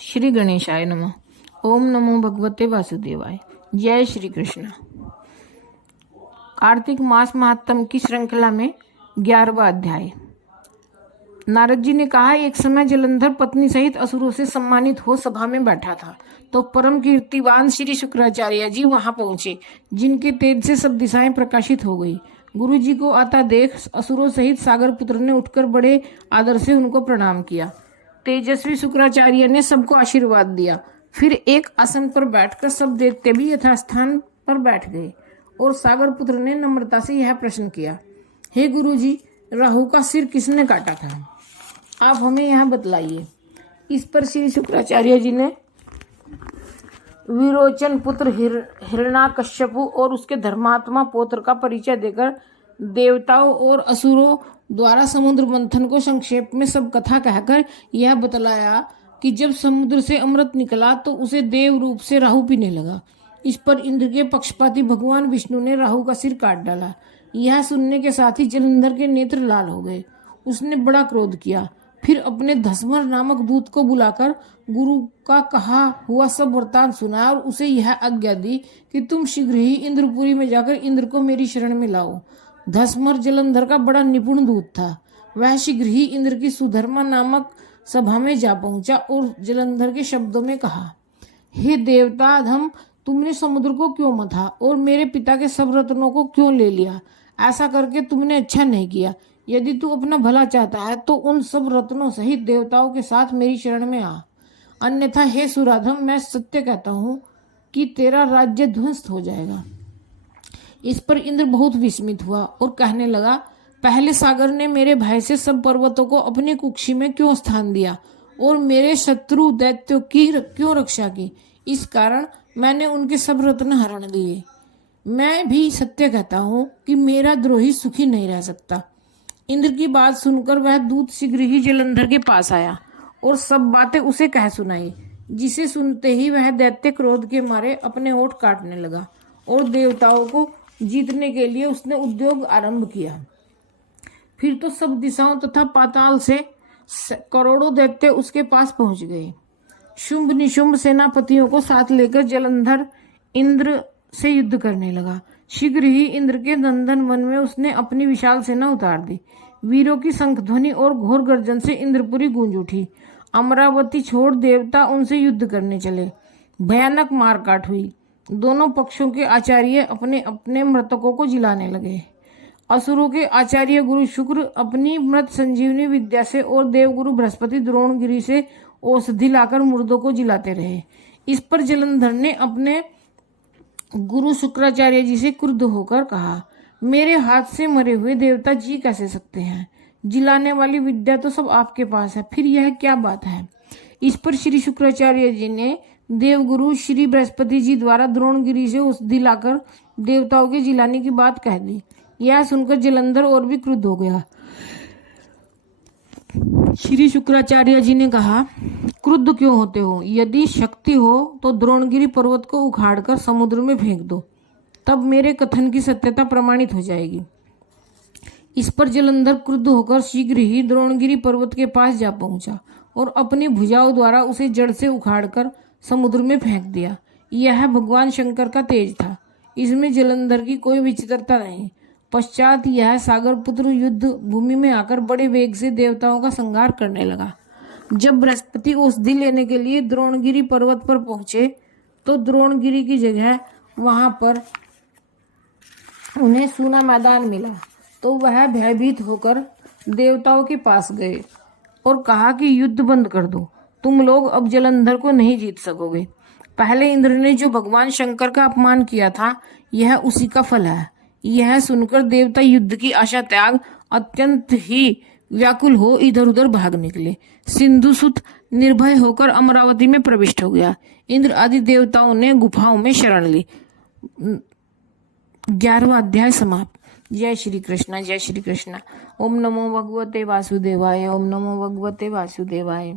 श्री गणेशाय नमः। ओम नमो भगवते वासुदेवाय। जय श्री कृष्ण। कार्तिक मास महात्म की श्रृंखला में 11वां अध्याय। नारद जी ने कहा, एक समय जलंधर पत्नी सहित असुरों से सम्मानित हो सभा में बैठा था तो परम कीर्तिवान श्री शुक्राचार्य जी वहां पहुंचे, जिनके तेज से सब दिशाएं प्रकाशित हो गई। गुरु जी को आता देख असुरों सहित सागर पुत्र ने उठकर बड़े आदर से उनको प्रणाम किया। तेजस्वी शुक्राचार्य ने सबको आशीर्वाद दिया। फिर एक आसन पर बैठकर सब देवते भी यथास्थान पर बैठ गए और सागर पुत्र ने नम्रता से यह प्रश्न किया, हे गुरु जी, राहु का सिर किसने काटा था? आप हमें यह बतलाइए। इस पर श्री शुक्राचार्य जी ने विरोचन पुत्र हिरण्याकश्यपु और उसके धर्मात्मा पौत्र का परिचय देकर देवताओं और असुरों द्वारा समुद्र मंथन को संक्षेप में सब कथा कहकर यह बतलाया कि जब समुद्र से अमृत निकला तो उसे देव रूप से राहु पीने लगा। इस पर इंद्र के पक्षपाती भगवान विष्णु ने राहु का सिर काट डाला। यह सुनने के साथ ही जलंधर के नेत्र लाल हो गए। उसने बड़ा क्रोध किया। फिर अपने धस्मर नामक दूत को बुलाकर गुरु का कहा हुआ सब वृत्तांत सुनाया और उसे यह आज्ञा दी कि तुम शीघ्र ही इंद्रपुरी में जाकर इंद्र को मेरी शरण में लाओ। धस्मर जलंधर का बड़ा निपुण दूत था। वह शीघ्र ही इंद्र की सुधर्मा नामक सभा में जा पहुंचा और जलंधर के शब्दों में कहा, हे देवता अधम, तुमने समुद्र को क्यों मथा और मेरे पिता के सब रत्नों को क्यों ले लिया? ऐसा करके तुमने अच्छा नहीं किया। यदि तू अपना भला चाहता है तो उन सब रत्नों सहित देवताओं के साथ मेरी शरण में आ, अन्यथा हे सुराधम, मैं सत्य कहता हूँ कि तेरा राज्य ध्वस्त हो जाएगा। इस पर इंद्र बहुत विस्मित हुआ और कहने लगा, पहले सागर ने मेरे भय से सब पर्वतों को अपनी कुक्षी में क्यों स्थान दिया और मेरे शत्रु दैत्यों की क्यों रक्षा की? इस कारण मैंने उनके सब रत्न हरण लिए। मैं भी सत्य कहता हूँ कि मेरा द्रोही सुखी नहीं रह सकता। इंद्र की बात सुनकर वह दूत शीघ्र ही जलंधर के पास आया और सब बातें उसे कह सुनाई, जिसे सुनते ही वह दैत्य क्रोध के मारे अपने होठ काटने लगा और देवताओं को जीतने के लिए उसने उद्योग आरंभ किया। फिर तो सब दिशाओं तथा पाताल से करोड़ों दैत्य उसके पास पहुंच गए। शुंभ निशुंभ सेनापतियों को साथ लेकर जलंधर इंद्र से युद्ध करने लगा। शीघ्र ही इंद्र के नंदन वन में उसने अपनी विशाल सेना उतार दी। वीरों की शंखध्वनि और घोर गर्जन से इंद्रपुरी गूंज उठी। अमरावती छोड़ देवता उनसे युद्ध करने चले। भयानक मारकाट हुई। दोनों पक्षों के आचार्य अपने अपने मृतकों को जिलाने लगे। असुरों के आचार्य गुरु शुक्र अपनी मृत संजीवनी विद्या से और देवगुरु बृहस्पति द्रोणगिरी से औषधि लाकर मुर्दों को जिलाते रहे। इस पर जलंधर ने अपने गुरु शुक्राचार्य जी से क्रुद्ध होकर कहा, मेरे हाथ से मरे हुए देवता जी कैसे सकते हैं? जिलाने वाली विद्या तो सब आपके पास है, फिर यह क्या बात है? इस पर श्री शुक्राचार्य जी ने देवगुरु श्री बृहस्पति जी द्वारा द्रोणगिरी से औषधि लाकर देवताओं के जिलाने की बात कह दी। यह सुनकर जलंधर और भी क्रुद्ध हो गया। श्री शुक्राचार्य जी ने कहा, क्रुद्ध क्यों होते हो? यदि शक्ति हो तो द्रोणगिरी पर्वत को उखाड़कर समुद्र में फेंक दो, तब मेरे कथन की सत्यता प्रमाणित हो जाएगी। इस पर जलंधर क्रुद्ध होकर शीघ्र ही द्रोणगिरी पर्वत के पास जा पहुंचा और अपनी भुजाओं द्वारा उसे जड़ से उखाड़कर समुद्र में फेंक दिया। यह भगवान शंकर का तेज था। इसमें जलंधर की कोई विचित्रता नहीं। पश्चात यह सागर पुत्र युद्ध भूमि में आकर बड़े वेग से देवताओं का संहार करने लगा। जब बृहस्पति औषधि लेने के लिए द्रोणगिरी पर्वत पर पहुंचे तो द्रोणगिरी की जगह वहां पर उन्हें सूना मैदान मिला। तो वह भयभीत होकर देवताओं के पास गए और कहा कि युद्ध बंद कर दो, तुम लोग अब जलंधर को नहीं जीत सकोगे। पहले इंद्र ने जो भगवान शंकर का अपमान किया था, यह उसी का फल है। यह सुनकर देवता युद्ध की आशा त्याग अत्यंत ही व्याकुल हो इधर उधर भाग निकले। सिंधुसुत निर्भय होकर अमरावती में प्रविष्ट हो गया। इंद्र आदि देवताओं ने गुफाओं में शरण ली। 11वां अध्याय समाप्त। जय श्री कृष्ण। जय श्री कृष्ण। ओम नमो भगवते वासुदेवाय। ओम नमो भगवते वासुदेवाय।